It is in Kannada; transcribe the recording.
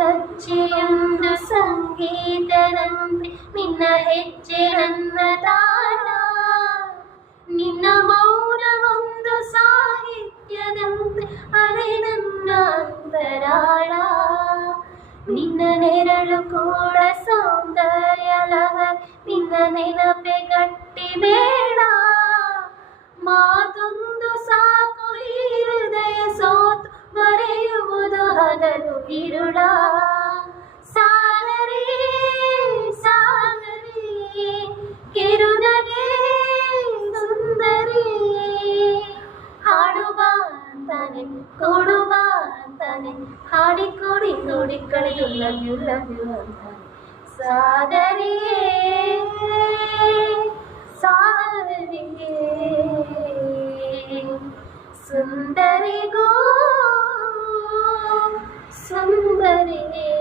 ಲಜ್ಜೆಯೊಂದು ಸಂಗೀತದಂತೆ ನಿನ್ನ ಹೆಜ್ಜೆ ನನ್ನ ತಾಳ, ನಿನ್ನ ಮೌನವೊಂದು ಸಾಹಿತ್ಯದಂತೆ ಅರೆ ನನ್ನ ಅಂತರಾಳ. ನಿನ್ನ ನೆರಳು ಕೂಡ ಸೌಂದರ್ಯ ಲಹರಿ, ನಿನ್ನ ನೆನಪೆ ಗಟ್ಟಿ ಬೇಡ. ಮಾತೊಂದು ಸಾಕು ಈ ಹೃದಯ ಸೋತು ಮರೆಯುವುದು ಹಗಲು ಇರುಳ. ಸಾಗರಿ ಸಾಗರಿ ಕಿರುನಗೆ ಸುಂದರಿ, ಹಾಡುವ ಅಂತಾನೆ ಕೊಡುವ ಅಂತಾನೆ, ಹಾಡಿಕೊಡಿ ನೋಡಿ ಕಳೆದು ಲವ್ ಯು ಅಂತಾನೆ. ಸಾಗರಿಯೇ ಸಾಗರಿಯೇ ಸುಂದರಿಗೂ ಸುಂದರಿಯೇ.